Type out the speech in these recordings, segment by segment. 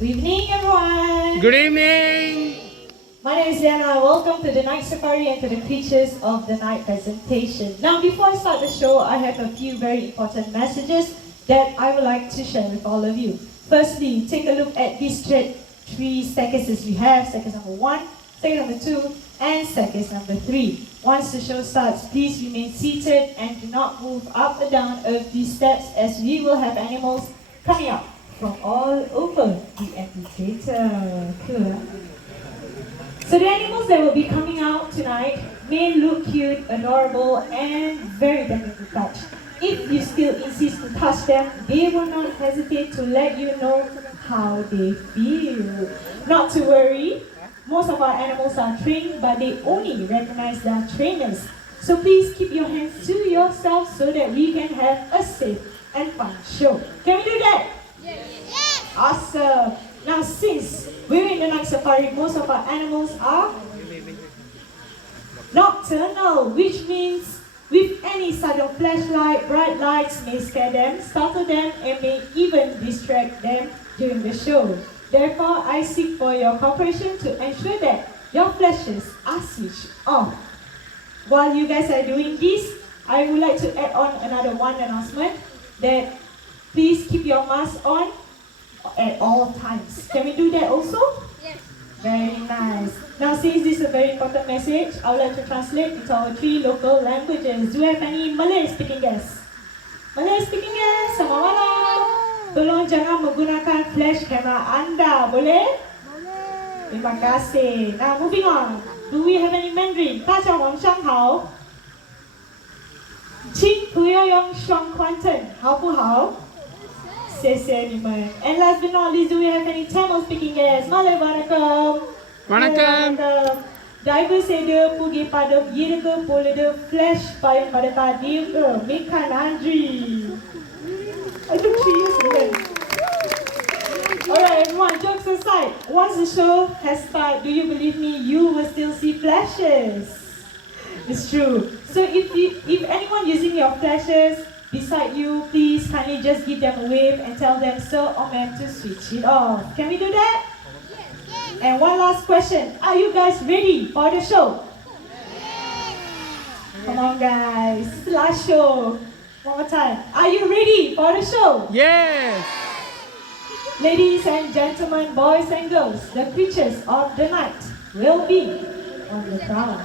Good evening, everyone. Good evening. My name is Liana. Welcome to the night safari and to the creatures of the night presentation. Now, before I start the show, I have a few very important messages that I would like to share with all of you. Firstly, take a look at these three staircases we have. Staircase number 1, staircase number 2, and staircase number 3. Once the show starts, please remain seated and do not move up or down of these steps, as we will have animals coming up from all over the amphitheater. Cool. So the animals that will be coming out tonight may look cute, adorable, and very tempting to touch. If you still insist to touch them, they will not hesitate to let you know how they feel. Not to worry, most of our animals are trained, but they only recognize their trainers. So please keep your hands to yourself so that we can have a safe and fun show. Can we do that? Yes. Awesome. Now, since we're in the night safari, most of our animals are nocturnal, which means with any sudden flashlight, bright lights may scare them, startle them, and may even distract them during the show. Therefore, I seek for your cooperation to ensure that your flashes are switched off. While you guys are doing this, I would like to add on another one announcement that please keep your mask on at all times. Can we do that also? Yes. Very nice. Now, since this is a very important message, I would like to translate into our 3 local languages. Do we have any Malay speaking guests? Malay speaking guests, selamat malam. Tolong jangan menggunakan flash kamera anda, boleh? Boleh. Terima kasih. Now, moving on. Do we have any Mandarin? 大家晚上好。请不要用双关称，好不好？谢谢你们。And last but not least, do we have any Tamil speaking guests? Malay vanakkam. Vanakkam. Driver saya pergi pada kira ke boleh dia flash payung pada tadi ke? Mekan Andri. I took 3 years to learn. Alright, everyone, jokes aside, once the show has started, do you believe me, you will still see flashes? It's true. So if anyone using your flashes beside you, please kindly just give them a wave and tell them sir or ma'am to switch it off. Can we do that? Yes. And one last question. Are you guys ready for the show? Yes. Come on guys, it's the last show. One more time. Are you ready for the show? Yes. Ladies and gentlemen, boys and girls, the creatures of the night will be on the ground.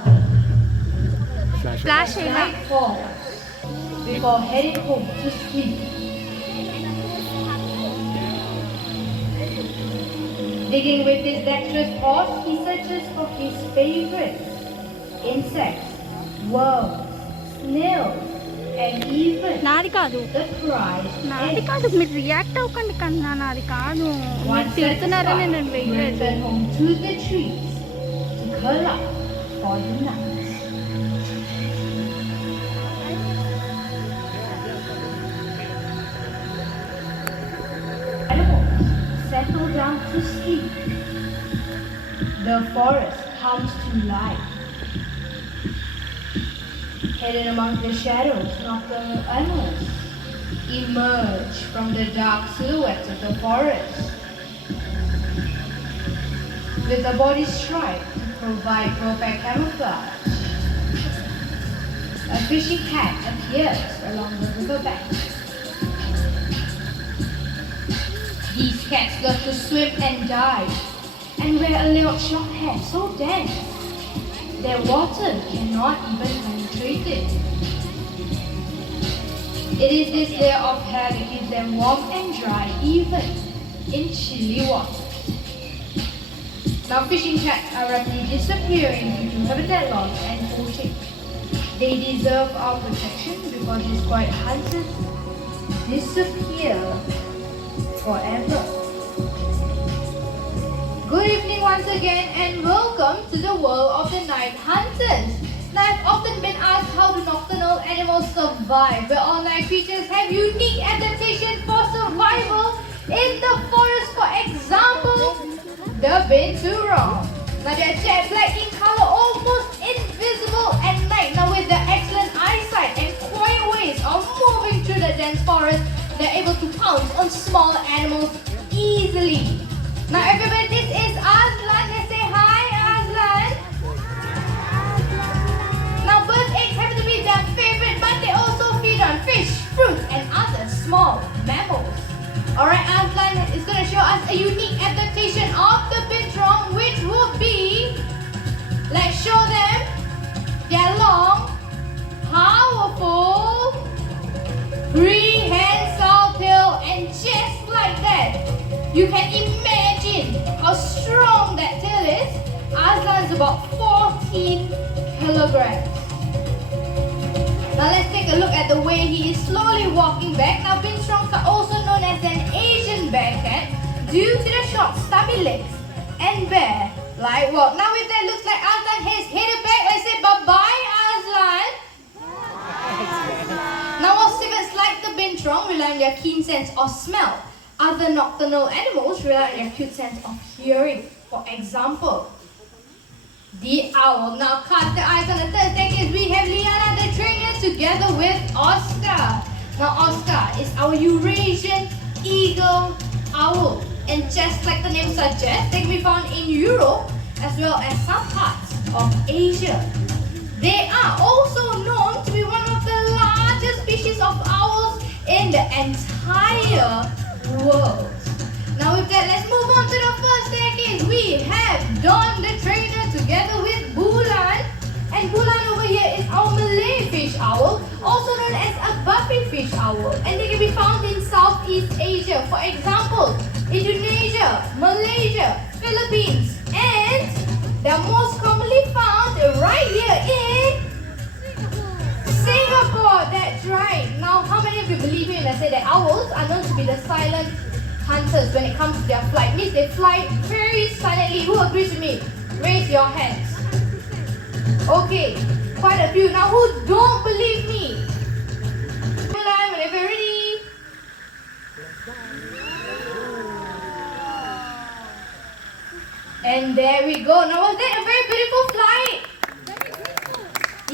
Flash. Nightfall, before heading home to sleep. Digging with his dexterous paws, he searches for his favorites: insects, worms, snails, and even నాది కాదు the prize నాది eggs. కాదు మీరు react అవ్వకండి కన్నా నాది కాదు మీరు Once తిడుతున్నారని నేను satisfied, we వేయలేదు return home to the trees to curl up for the night. Animals settle down to sleep. The forest comes to life. Hidden among the shadows, nocturnal animals emerge from the dark silhouettes of the forest. With the body striped to provide perfect camouflage, a fishing cat appears along the riverbank. These cats love to swim and dive, and wear a layer of short hair so dense their water cannot even penetrate it. It is this layer of hair that keeps them warm and dry even in chilly water. Now fishing cats are rapidly disappearing due to habitat loss and poaching. They deserve our protection because these quiet hunters disappear forever. Good evening once again and welcome to the world of the night hunters. Now I've often been asked how do nocturnal animals survive, where all night creatures have unique adaptation for survival in the forest. For example, the binturong. Now they are jet black in color, almost invisible at night. Now with their excellent eyesight and quiet ways of moving through the dense forest, they're able to pounce on small animals easily. Now everybody, this is Aslan. Let's say hi, Aslan. Now bird eggs happen to be their favorite, but they also feed on fish, fruit, and other small mammals. Alright, Aslan is going to show us a unique adaptation of the bintron, which would be, let's show them, their long, powerful, prehensile tail, and just like that, you can imagine how strong that tail is. Aslan is about 14 kilograms. Now let's take a look at the way he is slowly walking back. Now bintrons are also known as an Asian bear cat due to the short stubby legs and bear-like walk. Now with that, looks like Aslan has headed back. Let's say bye-bye, Aslan. Now while civets like the bintron rely on their keen sense of smell, other nocturnal animals rely on their acute sense of hearing. For example, the owl. Now cast the eyes on the third staircase. We have Liana the trainer together with Oscar. Now Oscar is our Eurasian eagle owl, and just like the name suggests, they can be found in Europe as well as some parts of Asia. They are also known to be one of the largest species of owls in the entire world. Now with that, let's move on to the first staircase. We have Don the trainer together with Bulan. And Bulan over here is our Malay fish owl, also known as a buffy fish owl. And they can be found in Southeast Asia. For example, Indonesia, Malaysia, Philippines, and they're most commonly found right here in Singapore. That's right. Now, how many of you believe me when I say that owls are known to be the silent hunters when it comes to their flight? Means they fly very silently. Who agrees with me? Raise your hands. Okay, quite a few. Now, who don't believe me? Whenever you're ready. And there we go. Now, was that a very beautiful flight?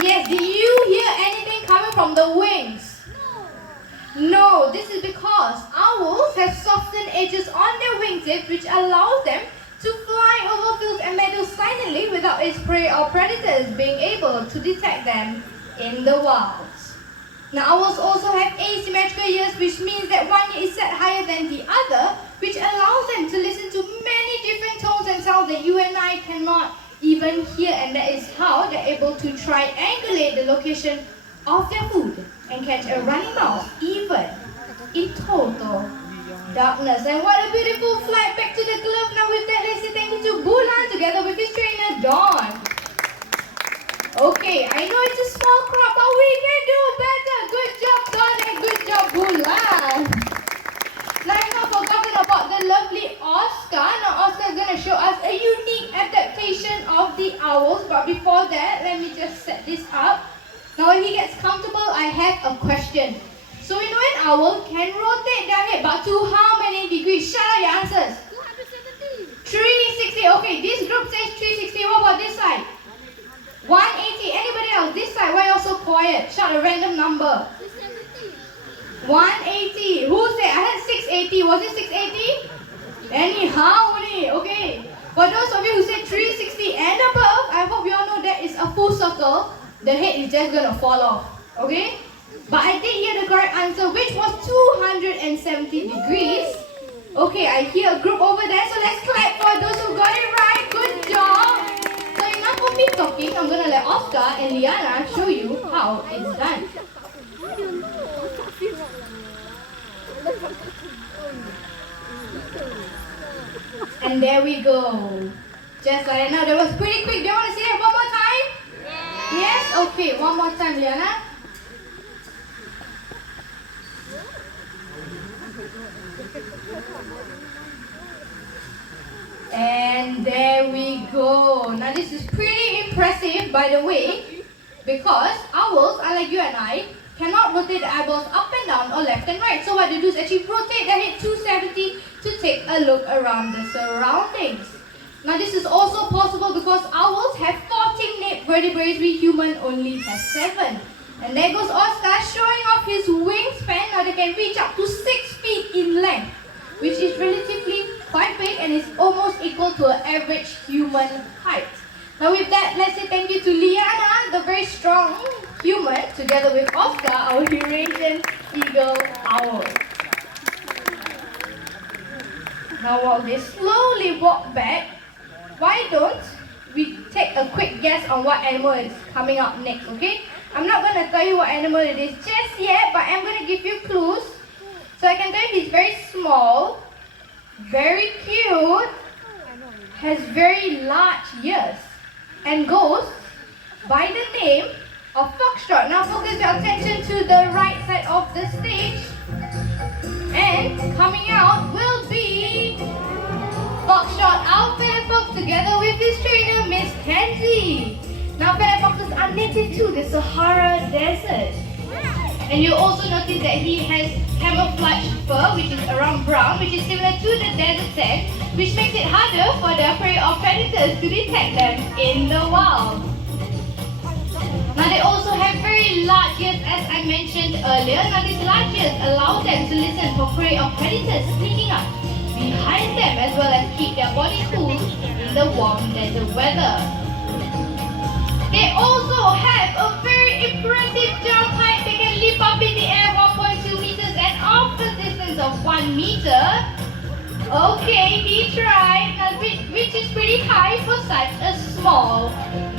Yes, did you hear anything coming from the wings? No, this is because owls have softened edges on their wingtips, which allows them to fly over fields and meadows silently without its prey or predators being able to detect them in the wild. Now, owls also have asymmetrical ears, which means that one ear is set higher than the other, which allows them to listen to many different tones and sounds that you and I cannot even hear, and that is how they're able to triangulate the location of their food and catch a running mouse even in total darkness. And what a beautiful flight back to the club. Now with that, let's say thank you to Bulan together with his trainer Dawn. Okay, I know it's a small crowd, but we can do better. Good job, Dawn, and good job, Bulan. Now I've not forgotten about the lovely Oscar. Now Oscar is going to show us a unique adaptation of the owls, but before that, let me just set this up. Now when he gets comfortable, I have a question. So we know an owl can rotate their head, but to how many degrees? Shout out your answers. 360. Okay, this group says 360. What about this side? 180. Anybody else? This side, why are you so quiet? Shout a random number. 180. Who said? I had 680. Was it 680? Anyhow, okay. For those of you who said 360 and above, I hope you all know that is a full circle. The head is just going to fall off. Okay? But I did hear the correct answer, which was 270 degrees. Okay, I hear a group over there, so let's clap for those who got it right. Good job. So enough of me talking, I'm going to let Oscar and Liana show you how it's done. And there we go. Just like that. Now that was pretty quick. Do you want to see that one more time? Yes? Okay, one more time, Liana. And there we go. Now this is pretty impressive, by the way, because owls, unlike you and I, cannot rotate the eyeballs up and down or left and right. So what they do is actually rotate their head 270 to take a look around the surroundings. Now this is also possible because owls have 14 nape vertebrae, we human only have 7. And there goes Oscar showing off his wingspan. Now they can reach up to 6 feet in length, which is relatively quite big, and and is almost equal to an average human height. Now with that, let's say thank you to Liana, the very strong human, together with Oscar, our Eurasian eagle owl. Now while they slowly walk back, why don't we take a quick guess on what animal is coming up next, okay? I'm not going to tell you what animal it is just yet, but I'm going to give you clues. So I can tell you he's very small, very cute, has very large ears, and goes by the name of Foxtrot. Now focus your attention to the right side of the stage. And coming out will be Foxtrot, our feather fox, together with his trainer, Miss Kenzie. Now feather foxes are native to the Sahara Desert. And you also notice that he has camouflage fur, which is around brown, which is similar to the desert sand, which makes it harder for the prey or predators to detect them in the wild. Now they also have very large ears, as I mentioned earlier. Now these large ears allow them to listen for prey or predators sneaking up behind them, as well as keep their body cool in the warm desert weather. They also have a very impressive jump height. They can leap up in the air 1.2 meters and off the distance of 1 meter. Okay, he tried, now, which is pretty high for such a small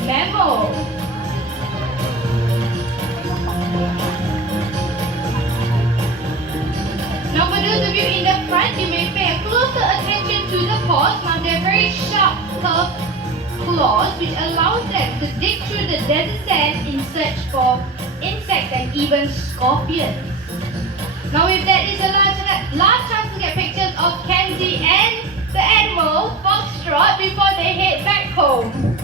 mammal. Now for those of you in the front, you may pay a closer attention to the paws. Now they're very sharp, curved claws, which allows them to dig through the desert sand in search for insects and even scorpions. Now with that, it's a last chance to get pictures of Kenzie and the animal, Foxtrot, before they head back home.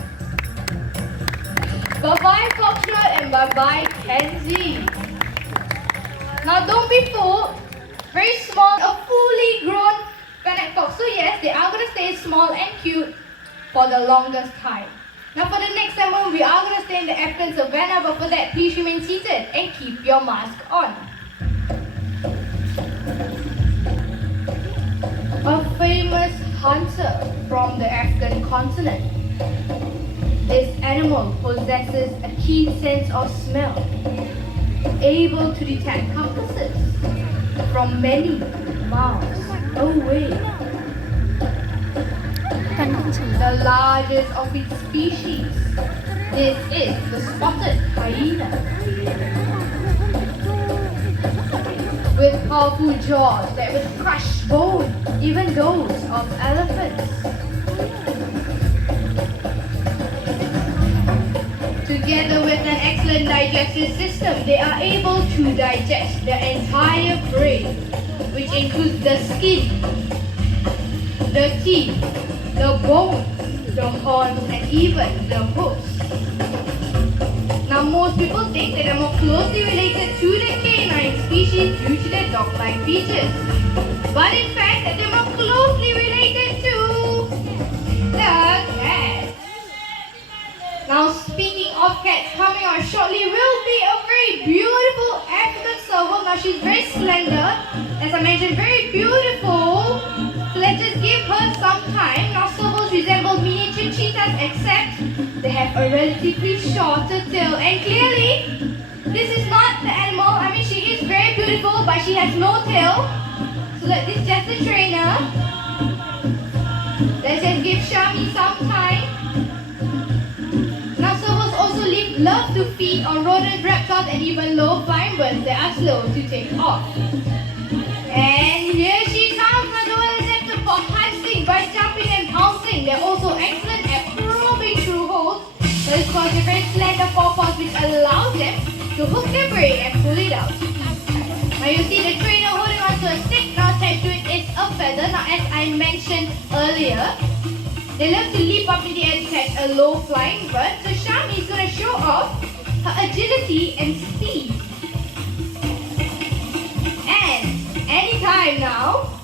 Bye-bye Foxtrot and bye-bye Kenzie. Now don't be fooled. Very small, a fully grown fennec fox. So yes, they are going to stay small and cute for the longest time. Now for the next segment, we are going to stay in the African savannah, but for that, please remain seated and keep your mask on. A famous hunter from the African continent. This animal possesses a keen sense of smell, able to detect carcasses from many miles away. The largest of its species, this is the spotted hyena. With powerful jaws that would crush bone, even those of elephants. Together with an excellent digestive system, they are able to digest the entire prey, which includes the skin, the teeth, the bones, the horns, and even the hoofs. Now most people think that they're more closely related to the canine species due to their dog-like features. But in fact, that they're more closely related to the cat. Now speaking of cats, coming on shortly will be a very beautiful African serval. Now she's very slender, as I mentioned, very beautiful. So let's just give her some time. Now servals resemble miniature cheetahs, except they have a relatively shorter tail. And clearly, this is not the animal. I mean, she is very beautiful, but she has no tail. So this is just the trainer. Let's just give Shami some time. Now servals also love to feed on rodent reptiles and even low-flying birds that are slow to take off. And here she comes. Now the one is adapted for hunting by jumping and pouncing. They're also excellent at probing through holes. That is because they're very slender forepaws, which allows them to hook their prey and pull it out. Now you see the trainer holding onto a stick. Now attached to it is a feather. Now as I mentioned earlier, they love to leap up in the air to catch a low-flying bird. So Shami is going to show off her agility and speed. And anytime now.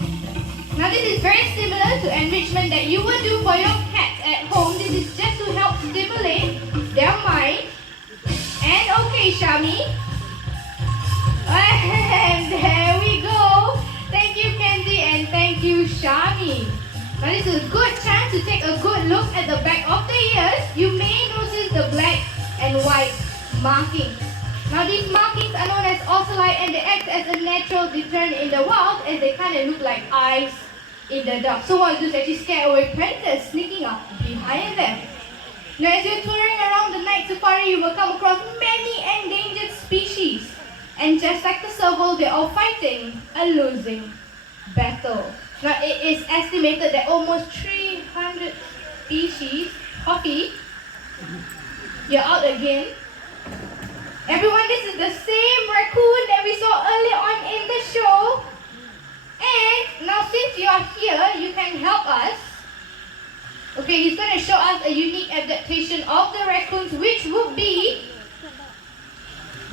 Now this is very similar to enrichment that you would do for your cat at home. This is just to help stimulate their mind. And okay, Shami. And there we go. Thank you, Kenzie, and thank you, Shami. Now this is a good chance to take a good look at the back of the ears. You may notice the black and white markings. Now these markings are known as ocelli and they act as a natural deterrent in the wild as they kind of look like eyes in the dark. So what you do is actually scare away predators sneaking up behind them. Now as you're touring around the night safari, you will come across many endangered species. And just like the serval, they're all fighting a losing battle. Now it is estimated that almost 300 species, Poppy, you're out again. Everyone, this is the same raccoon that we saw earlier on in the show. And now since you are here, you can help us. Okay, he's going to show us a unique adaptation of the raccoons, which would be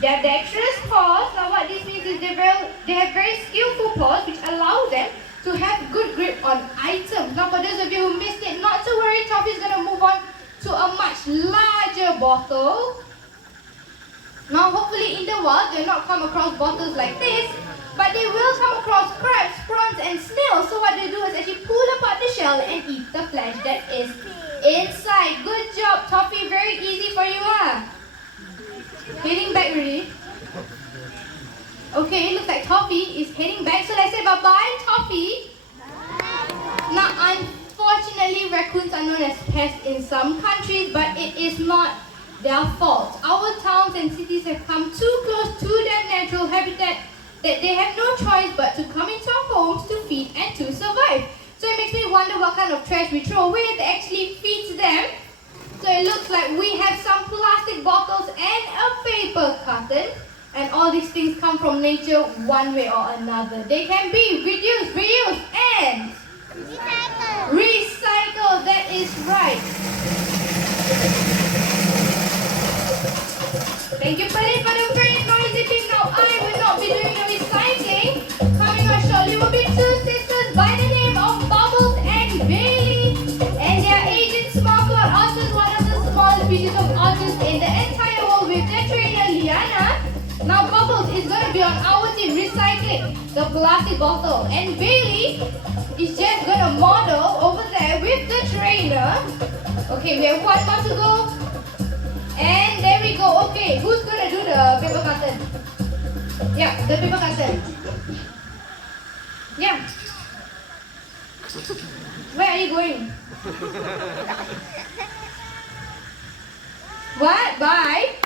their dexterous paws. Now what this means is they have very skillful paws which allow them to have good grip on items. Now for those of you who missed it, not to worry, Toffee's going to move on to a much larger bottle. Now hopefully in the wild they'll not come across bottles like this, but they will come across crabs, prawns and snails. So what they do is actually pull apart the shell and eat the flesh that is inside. Good job, Toffee, very easy for you, huh? Heading back really. Okay, looks like Toffee is heading back, so let's say bye-bye, Toffee. Now unfortunately raccoons are known as pests in some countries, but it is not their fault. Our towns and cities have come too close to their natural habitat that they have no choice but to come into our homes to feed and to survive. So it makes me wonder what kind of trash we throw away that actually feeds them. So it looks like we have some plastic bottles and a paper carton, and all these things come from nature one way or another. They can be reduced, reused and recycled. That is right. Thank you, Paddy, for the very noisy thing. Now I will not be doing the recycling. Coming on shortly will be two sisters by the name of Bubbles and Bailey. And they are Asian small cloud otters, one of the smallest species of otters in the entire world, with their trainer Liana. Now Bubbles is going to be on our team recycling the plastic bottle. And Bailey is just going to model over there with the trainer. Okay, we have one more to go. And there we go. Okay, who's gonna do the paper carton? Yeah, the paper carton. Yeah. Where are you going? What? Bye.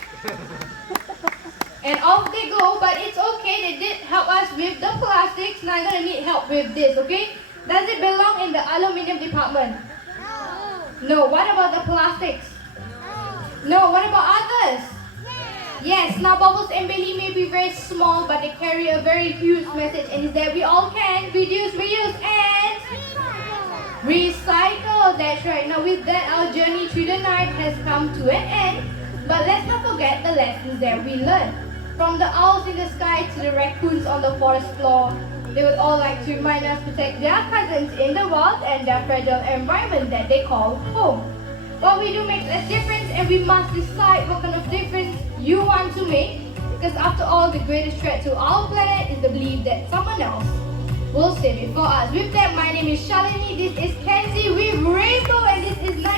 And off they go, but it's okay. They did help us with the plastics. Now I'm gonna need help with this, okay? Does it belong in the aluminium department? No. What about the plastics? No, what about others? Yes, now Bubbles and Bailey may be very small, but they carry a very huge message, and is that we all can reduce, reuse, and recycle. That's right. Now with that, our journey through the night has come to an end. But let's not forget the lessons that we learned. From the owls in the sky to the raccoons on the forest floor, they would all like to remind us to protect their cousins in the wild and their fragile environment that they call home. What we do makes a difference, and we must decide what kind of difference you want to make, because after all, the greatest threat to our planet is the belief that someone else will save it for us. With that, my name is Shalini, this is Kenzie with Rainbow, and this is Night